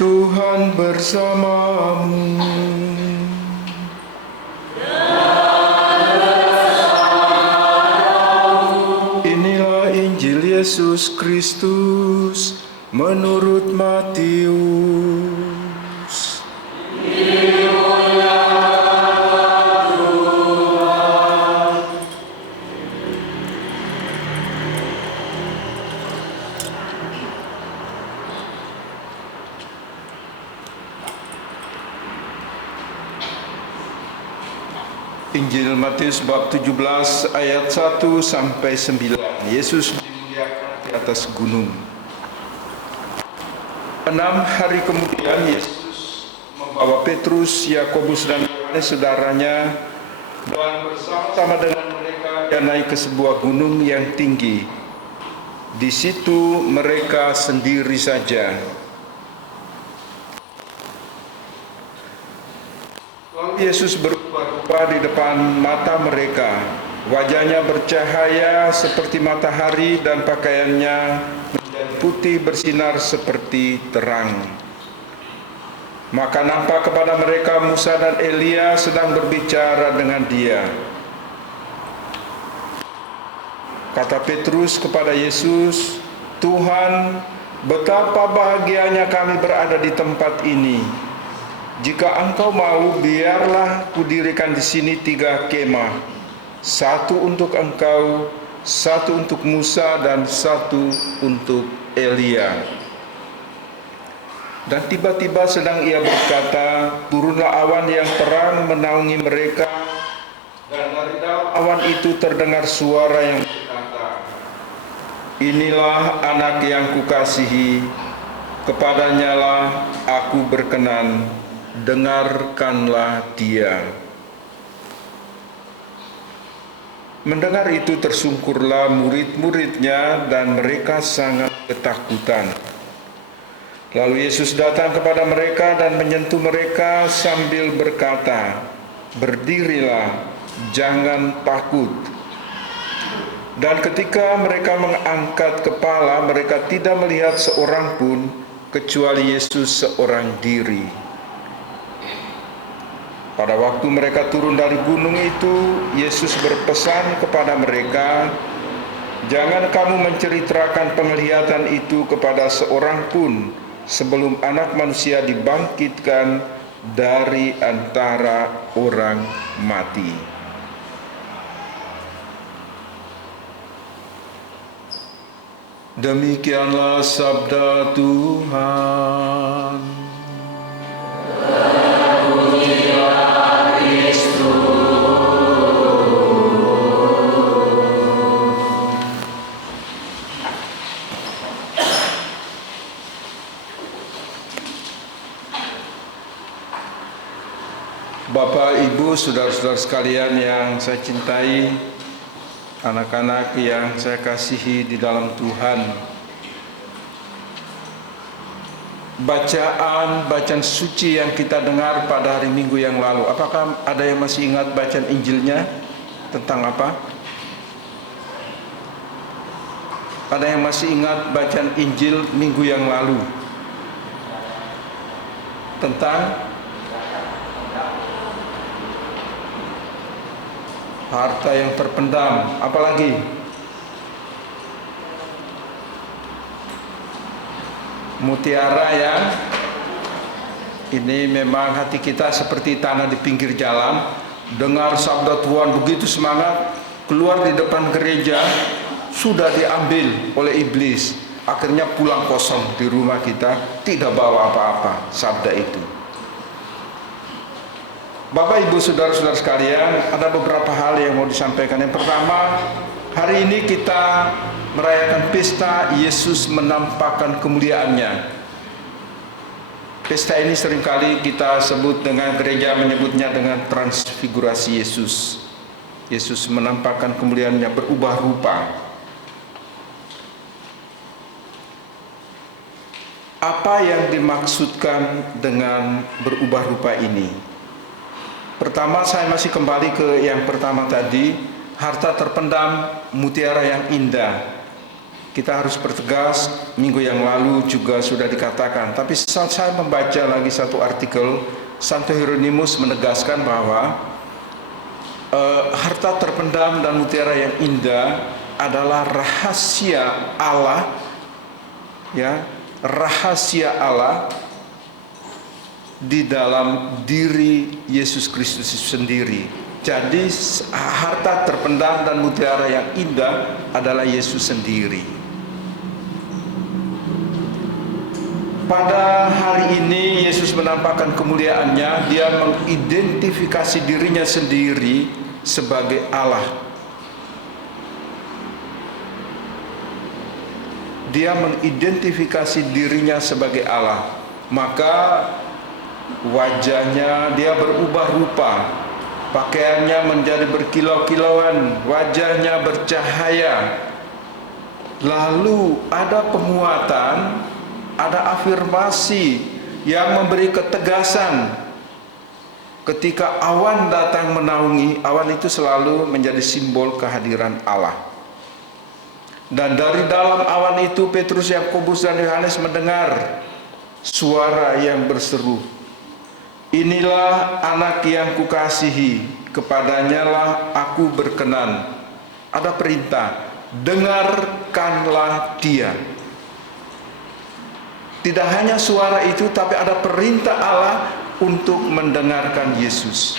Tuhan bersamamu. Inilah Injil Yesus Kristus menurut Matius. Injil Matius bab 17 ayat 1 sampai 9. Yesus dimuliakan di atas gunung. 6 hari kemudian Yesus membawa Petrus, Yakobus dan Yohanes saudaranya dan bersama-sama dengan mereka dia naik ke sebuah gunung yang tinggi. Di situ mereka sendiri saja. Lalu Yesus berubah-ubah di depan mata mereka. Wajahnya bercahaya seperti matahari dan pakaiannya menjadi putih bersinar seperti terang. Maka nampak kepada mereka Musa dan Elia sedang berbicara dengan dia. Kata Petrus kepada Yesus, "Tuhan, betapa bahagianya kami berada di tempat ini. Jika Engkau mau, biarlah kudirikan di sini 3 kemah, 1 untuk Engkau, 1 untuk Musa, dan 1 untuk Elia." Dan tiba-tiba sedang ia berkata, turunlah awan yang terang menaungi mereka, dan dari dalam awan itu terdengar suara yang berkata, "Inilah anak yang kukasihi, kepadanya lah aku berkenan, dengarkanlah dia." Mendengar itu tersungkurlah murid-muridnya dan mereka sangat ketakutan. Lalu Yesus datang kepada mereka dan menyentuh mereka sambil berkata, "Berdirilah, jangan takut." Dan ketika mereka mengangkat kepala, mereka tidak melihat seorang pun kecuali Yesus seorang diri. Pada waktu mereka turun dari gunung itu, Yesus berpesan kepada mereka, "Jangan kamu menceritakan penglihatan itu kepada seorang pun sebelum Anak Manusia dibangkitkan dari antara orang mati." Demikianlah sabda Tuhan. Bapak, Ibu, saudara-saudara sekalian yang saya cintai, anak-anak yang saya kasihi di dalam Tuhan, bacaan suci yang kita dengar pada hari Minggu yang lalu, apakah ada yang masih ingat bacaan Injilnya? Tentang apa? Ada yang masih ingat bacaan Injil Minggu yang lalu? Tentang harta yang terpendam, apalagi? Mutiara yang ini memang hati kita seperti tanah di pinggir jalan. Dengar sabda Tuhan begitu semangat, keluar di depan gereja sudah diambil oleh iblis. Akhirnya pulang kosong di rumah kita, tidak bawa apa-apa sabda itu. Bapak, Ibu, saudara-saudara sekalian, ada beberapa hal yang mau disampaikan. Yang pertama, hari ini kita merayakan pesta Yesus menampakkan kemuliaannya. Pesta ini seringkali kita sebut dengan gereja menyebutnya dengan transfigurasi Yesus. Yesus menampakkan kemuliaannya berubah rupa. Apa yang dimaksudkan dengan berubah rupa ini? Pertama, saya masih kembali ke yang pertama tadi, harta terpendam, mutiara yang indah. kita harus pertegas. Minggu yang lalu juga sudah dikatakan, tapi saat saya membaca lagi satu artikel, Santo Hieronymus menegaskan bahwa harta terpendam dan mutiara yang indah adalah rahasia Allah, ya, rahasia Allah di dalam diri Yesus Kristus sendiri. Jadi harta terpendam dan mutiara yang indah adalah Yesus sendiri. Pada hari ini Yesus menampakkan kemuliaannya. Dia mengidentifikasi dirinya sendiri sebagai Allah. Dia mengidentifikasi dirinya sebagai Allah. Maka wajahnya dia berubah rupa, pakaiannya menjadi berkilau-kilauan, wajahnya bercahaya. Lalu ada penguatan, ada afirmasi yang memberi ketegasan. Ketika awan datang menaungi, awan itu selalu menjadi simbol kehadiran Allah. Dan dari dalam awan itu Petrus, Yakobus dan Yohanes mendengar suara yang berseru, "Inilah anak yang kukasihi, kepadanya lah aku berkenan." Ada perintah, dengarkanlah dia. Tidak hanya suara itu, tapi ada perintah Allah untuk mendengarkan Yesus.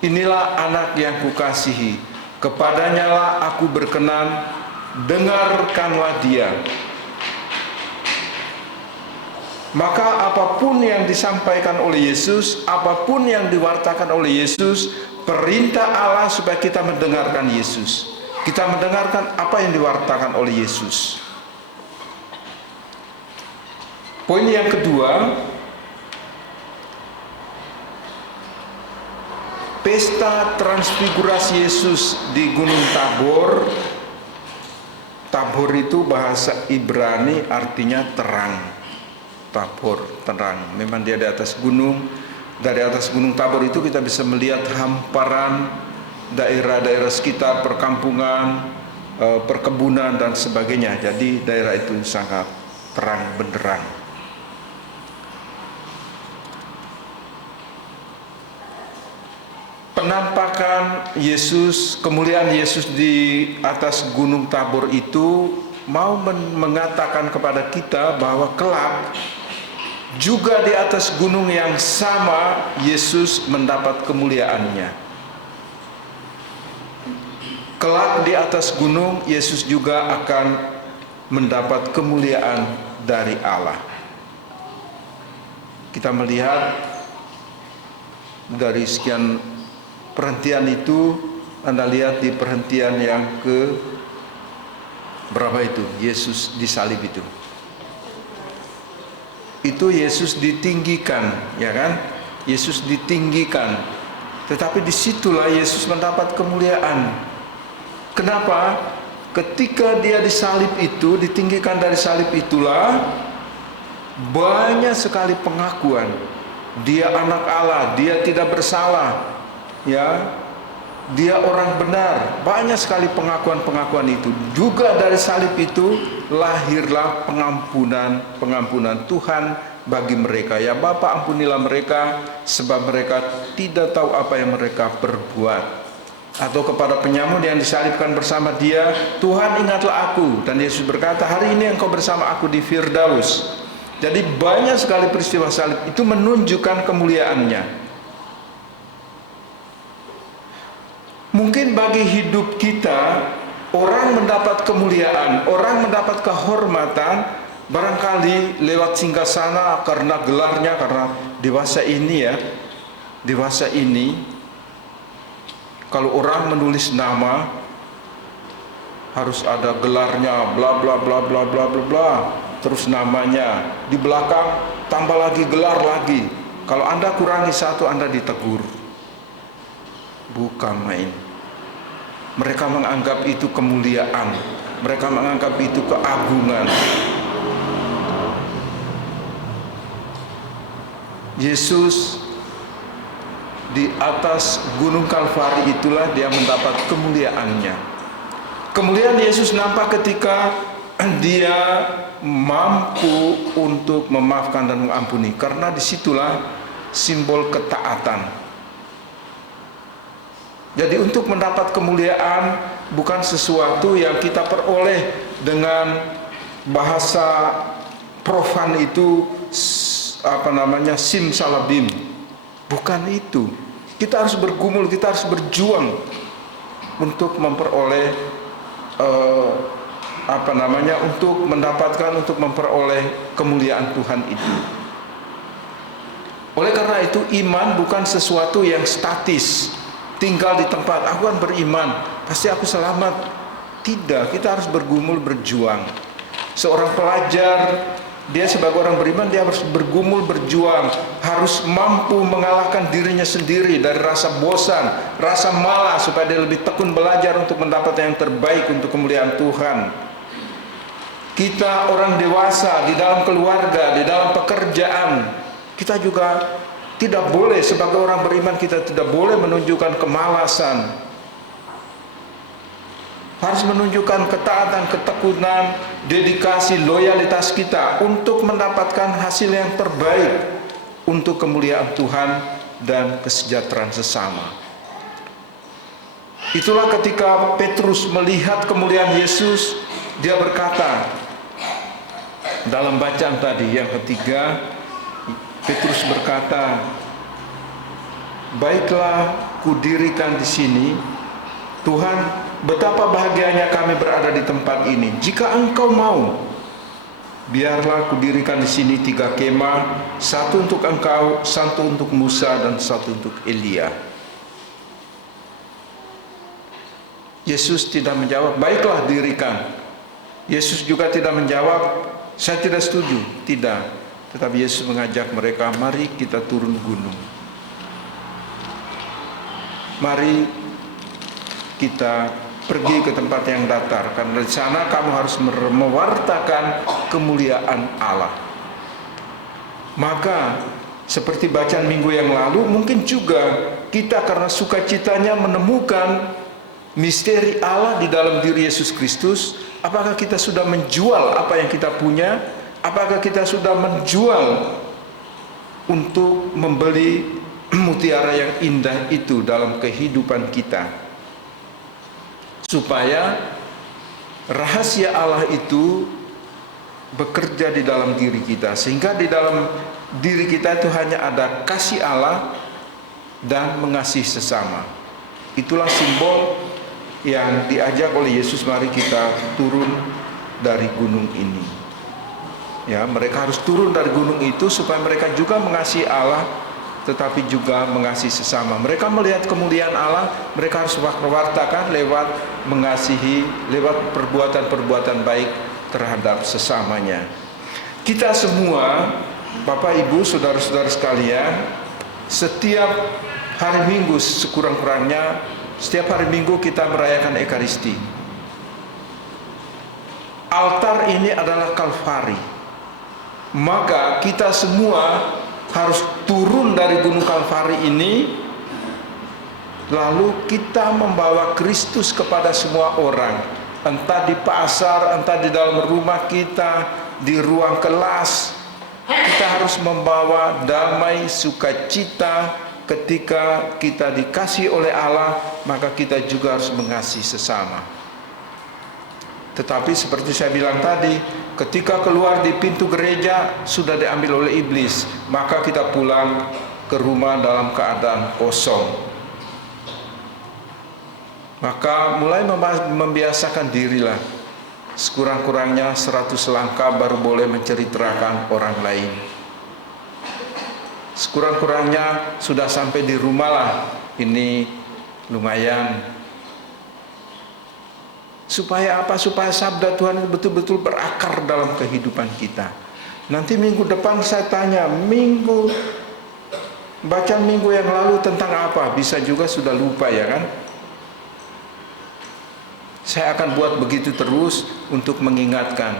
Inilah anak yang kukasihi, kepadanya lah aku berkenan, dengarkanlah dia. Maka apapun yang disampaikan oleh Yesus, apapun yang diwartakan oleh Yesus, perintah Allah supaya kita mendengarkan Yesus. Kita mendengarkan apa yang diwartakan oleh Yesus. Poin yang kedua, pesta transfigurasi Yesus di Gunung Tabor. Tabor itu bahasa Ibrani artinya terang. Tabor, terang. Memang dia di atas gunung. Dari atas Gunung Tabor itu kita bisa melihat hamparan daerah-daerah sekitar, perkampungan, perkebunan dan sebagainya. Jadi daerah itu sangat terang benderang. Penampakan Yesus, kemuliaan Yesus di atas Gunung Tabor itu mau mengatakan kepada kita bahwa kelak juga di atas gunung yang sama Yesus mendapat kemuliaannya. Kelak di atas gunung Yesus juga akan mendapat kemuliaan dari Allah. Kita melihat dari sekian perhentian itu, Anda lihat di perhentian yang ke berapa itu? Yesus disalib itu. Itu Yesus ditinggikan, ya kan? Yesus ditinggikan. Tetapi disitulah Yesus mendapat kemuliaan. Kenapa? Ketika dia disalib itu, ditinggikan dari salib itulah banyak sekali pengakuan. Dia anak Allah, dia tidak bersalah. Ya, dia orang benar. Banyak sekali pengakuan-pengakuan itu. Juga dari salib itu lahirlah pengampunan Tuhan bagi mereka. Ya Bapa, ampunilah mereka, sebab mereka tidak tahu apa yang mereka perbuat. Atau kepada penyamun yang disalibkan bersama dia, Tuhan ingatlah aku. Dan Yesus berkata, hari ini engkau bersama aku di Firdaus. Jadi banyak sekali peristiwa salib itu menunjukkan kemuliaannya. Mungkin bagi hidup kita, orang mendapat kemuliaan, orang mendapat kehormatan, barangkali lewat singgasana karena gelarnya, karena dewasa ini ya, dewasa ini, kalau orang menulis nama, harus ada gelarnya, bla bla bla bla bla bla bla, terus namanya, di belakang tambah lagi gelar lagi. Kalau Anda kurangi satu, Anda ditegur. Bukan main. Mereka menganggap itu kemuliaan. Mereka menganggap itu keagungan. Yesus di atas Gunung Kalvari itulah dia mendapat kemuliaannya. Kemuliaan Yesus nampak ketika dia mampu untuk memaafkan dan mengampuni, karena disitulah simbol ketaatan. Jadi untuk mendapat kemuliaan bukan sesuatu yang kita peroleh dengan bahasa profan itu simsalabim. Bukan itu. Kita harus bergumul, kita harus berjuang untuk memperoleh untuk memperoleh kemuliaan Tuhan itu. Oleh karena itu, iman bukan sesuatu yang statis, tinggal di tempat, aku kan beriman, pasti aku selamat. Tidak, kita harus bergumul, berjuang. Seorang pelajar, dia sebagai orang beriman, dia harus bergumul, berjuang, harus mampu mengalahkan dirinya sendiri dari rasa bosan, rasa malas, supaya dia lebih tekun belajar untuk mendapatkan yang terbaik untuk kemuliaan Tuhan. Kita orang dewasa, di dalam keluarga, di dalam pekerjaan, kita juga tidak boleh, sebagai orang beriman, kita tidak boleh menunjukkan kemalasan. Harus menunjukkan ketaatan, ketekunan, dedikasi, loyalitas kita untuk mendapatkan hasil yang terbaik untuk kemuliaan Tuhan dan kesejahteraan sesama. Itulah ketika Petrus melihat kemuliaan Yesus, dia berkata dalam bacaan tadi yang ketiga, Petrus berkata, "Baiklah, kudirikan di sini, Tuhan, betapa bahagianya kami berada di tempat ini. Jika Engkau mau, biarlah kudirikan di sini 3 kemah, satu untuk Engkau, satu untuk Musa, dan satu untuk Elia." Yesus tidak menjawab, "Baiklah, dirikan." Yesus juga tidak menjawab, "Saya tidak setuju." Tidak. Tetapi Yesus mengajak mereka, "Mari kita turun gunung. Mari kita pergi ke tempat yang datar, karena di sana kamu harus mewartakan kemuliaan Allah." Maka seperti bacaan minggu yang lalu, mungkin juga kita karena sukacitanya menemukan misteri Allah di dalam diri Yesus Kristus, apakah kita sudah menjual apa yang kita punya? Apakah kita sudah menjual untuk membeli mutiara yang indah itu dalam kehidupan kita, supaya rahasia Allah itu bekerja di dalam diri kita, sehingga di dalam diri kita itu hanya ada kasih Allah dan mengasihi sesama. Itulah simbol yang diajak oleh Yesus, mari kita turun dari gunung ini. Ya, mereka harus turun dari gunung itu supaya mereka juga mengasihi Allah, tetapi juga mengasihi sesama. Mereka melihat kemuliaan Allah, mereka harus wartakan lewat mengasihi, lewat perbuatan-perbuatan baik terhadap sesamanya. Kita semua, Bapak Ibu, saudara-saudara sekalian, setiap hari Minggu sekurang-kurangnya, setiap hari Minggu kita merayakan Ekaristi. Altar ini adalah Kalvari. Maka kita semua harus turun dari gunung Kalvari ini, lalu kita membawa Kristus kepada semua orang, entah di pasar, entah di dalam rumah kita, di ruang kelas. Kita harus membawa damai, sukacita. Ketika kita dikasih oleh Allah, maka kita juga harus mengasihi sesama. Tetapi seperti saya bilang tadi, ketika keluar di pintu gereja sudah diambil oleh iblis, maka kita pulang ke rumah dalam keadaan kosong. Maka mulai membiasakan dirilah, sekurang-kurangnya 100 langkah baru boleh menceritakan orang lain. Sekurang-kurangnya sudah sampai di rumah lah, ini lumayan. Supaya apa? Supaya sabda Tuhan betul-betul berakar dalam kehidupan kita. Nanti minggu depan saya tanya, bacaan minggu yang lalu tentang apa? Bisa juga sudah lupa, ya kan? Saya akan buat begitu terus untuk mengingatkan.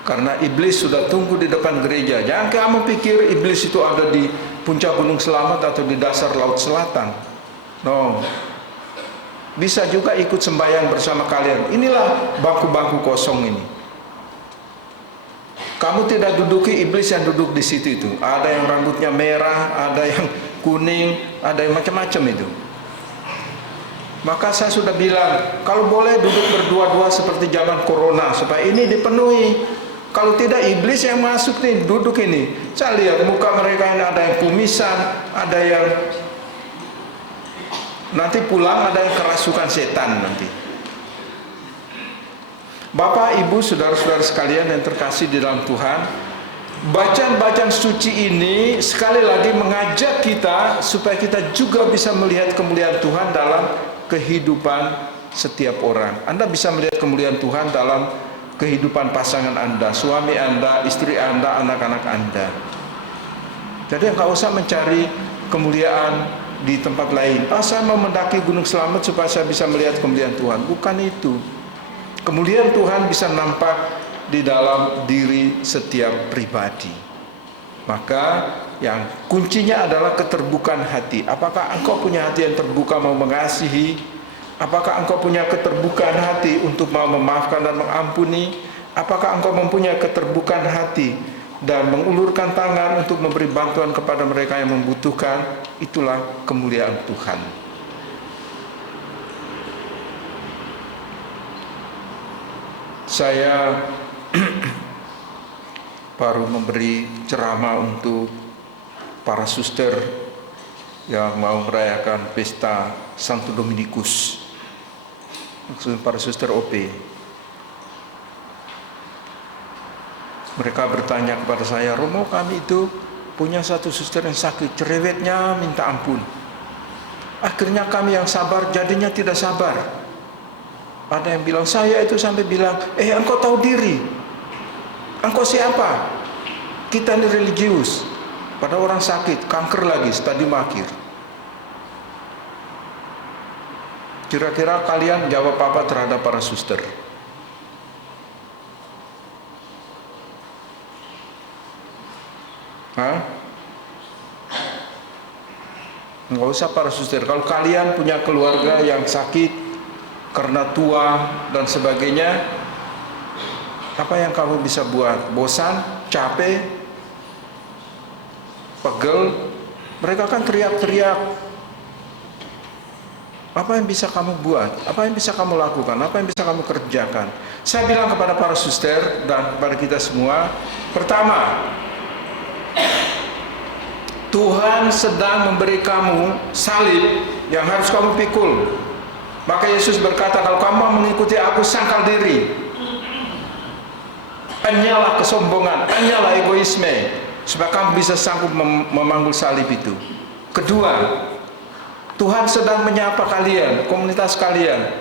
Karena iblis sudah tunggu di depan gereja. Jangan kamu pikir iblis itu ada di puncak Gunung Selamat atau di dasar Laut Selatan. No. bisa juga ikut sembahyang bersama kalian. Inilah bangku-bangku kosong ini. Kamu tidak duduki iblis yang duduk di situ itu. Ada yang rambutnya merah, ada yang kuning, ada yang macam-macam itu. Maka saya sudah bilang, kalau boleh duduk berdua-dua seperti zaman corona supaya ini dipenuhi. Kalau tidak, iblis yang masuk nih, duduk ini. Saya lihat muka mereka ini, ada yang kumisan, ada yang nanti pulang, ada yang kerasukan setan nanti. Bapak, Ibu, saudara-saudara sekalian yang terkasih di dalam Tuhan, bacaan-bacaan suci ini sekali lagi mengajak kita supaya kita juga bisa melihat kemuliaan Tuhan dalam kehidupan setiap orang. Anda bisa melihat kemuliaan Tuhan dalam kehidupan pasangan Anda, suami Anda, istri Anda, anak-anak Anda. Jadi enggak usah mencari kemuliaan di tempat lain. Saya mau mendaki Gunung Slamet supaya saya bisa melihat kemuliaan Tuhan. Bukan itu. Kemuliaan Tuhan bisa nampak di dalam diri setiap pribadi. Maka yang kuncinya adalah keterbukaan hati. Apakah engkau punya hati yang terbuka mau mengasihi? Apakah engkau punya keterbukaan hati untuk mau memaafkan dan mengampuni? Apakah engkau mempunyai keterbukaan hati dan mengulurkan tangan untuk memberi bantuan kepada mereka yang membutuhkan? Itulah kemuliaan Tuhan. Saya baru memberi ceramah untuk para suster yang mau merayakan pesta Santo Dominikus, maksudnya para suster OP. Mereka bertanya kepada saya, Romo, kami itu punya satu suster yang sakit, cerewetnya minta ampun. Akhirnya kami yang sabar jadinya tidak sabar. Ada yang bilang, saya itu sampai bilang, engkau tahu diri, engkau siapa? Kita ini religius. Pada orang sakit, kanker lagi, stadium akhir. Kira-kira kalian jawab apa terhadap para suster? Nggak usah para suster. Kalau kalian punya keluarga yang sakit karena tua dan sebagainya, apa yang kamu bisa buat? Bosan? Capek? Pegel? Mereka kan teriak-teriak. Apa yang bisa kamu buat? Apa yang bisa kamu lakukan? Apa yang bisa kamu kerjakan? Saya bilang kepada para suster dan kepada kita semua, pertama, Tuhan sedang memberi kamu salib yang harus kamu pikul. Maka Yesus berkata, kalau kamu mau mengikuti aku, sangkal diri. Enyalah kesombongan, enyalah egoisme, supaya kamu bisa sanggup memanggul salib itu. Kedua, Tuhan sedang menyapa kalian, komunitas kalian,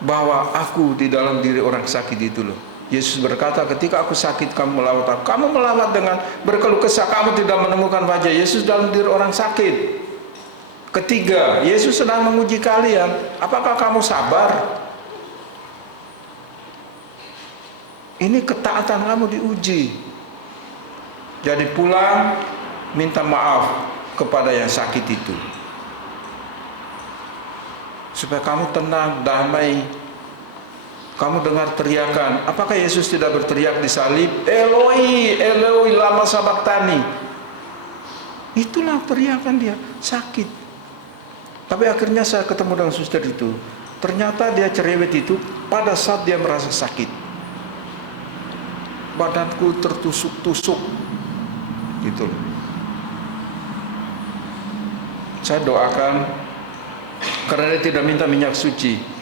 bahwa aku di dalam diri orang sakit itu loh. Yesus berkata, ketika aku sakit kamu melawat aku. Kamu melawat dengan berkeluh kesah, kamu tidak menemukan wajah Yesus dalam diri orang sakit. Ketiga, Yesus sedang menguji kalian, apakah kamu sabar? Ini ketaatan kamu diuji. Jadi pulang, minta maaf kepada yang sakit itu, supaya kamu tenang, damai. Kamu dengar teriakan, apakah Yesus tidak berteriak di salib, Eloi, Eloi, lama sabachthani? Itulah teriakan dia, sakit. Tapi akhirnya saya ketemu dengan suster itu. Ternyata dia cerewet itu pada saat dia merasa sakit. Badanku tertusuk-tusuk gitu. Saya doakan, karena dia tidak minta minyak suci,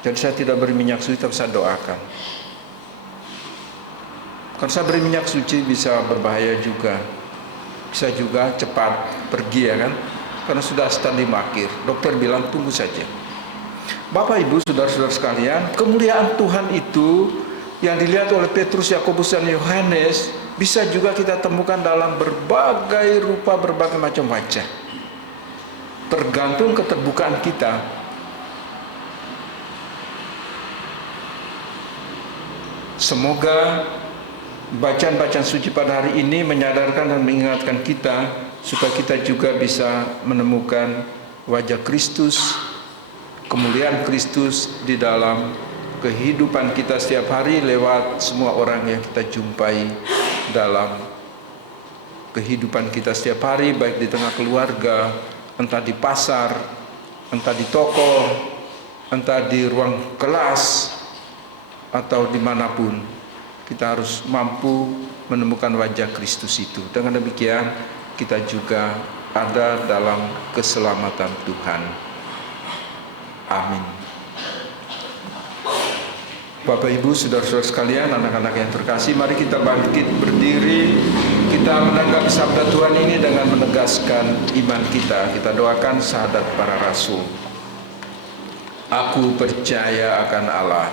jadi saya tidak beri minyak suci, tapi saya doakan. Kalau saya beri minyak suci bisa berbahaya juga, bisa juga cepat pergi, ya kan, karena sudah stadium akhir. Dokter bilang tunggu saja. Bapak, Ibu, saudara-saudara sekalian, kemuliaan Tuhan itu yang dilihat oleh Petrus, Yakobus, dan Yohanes bisa juga kita temukan dalam berbagai rupa, berbagai macam wajah. Tergantung keterbukaan kita. Semoga bacaan-bacaan suci pada hari ini menyadarkan dan mengingatkan kita supaya kita juga bisa menemukan wajah Kristus, kemuliaan Kristus di dalam kehidupan kita setiap hari lewat semua orang yang kita jumpai dalam kehidupan kita setiap hari, baik di tengah keluarga, entah di pasar, entah di toko, entah di ruang kelas, atau dimanapun. Kita harus mampu menemukan wajah Kristus itu. Dengan demikian kita juga ada dalam keselamatan Tuhan. Amin. Bapak Ibu, saudara-saudara sekalian, anak-anak yang terkasih, mari kita bangkit berdiri. Kita menanggapi sabda Tuhan ini dengan menegaskan iman kita. Kita doakan syahadat para rasul. Aku percaya akan Allah,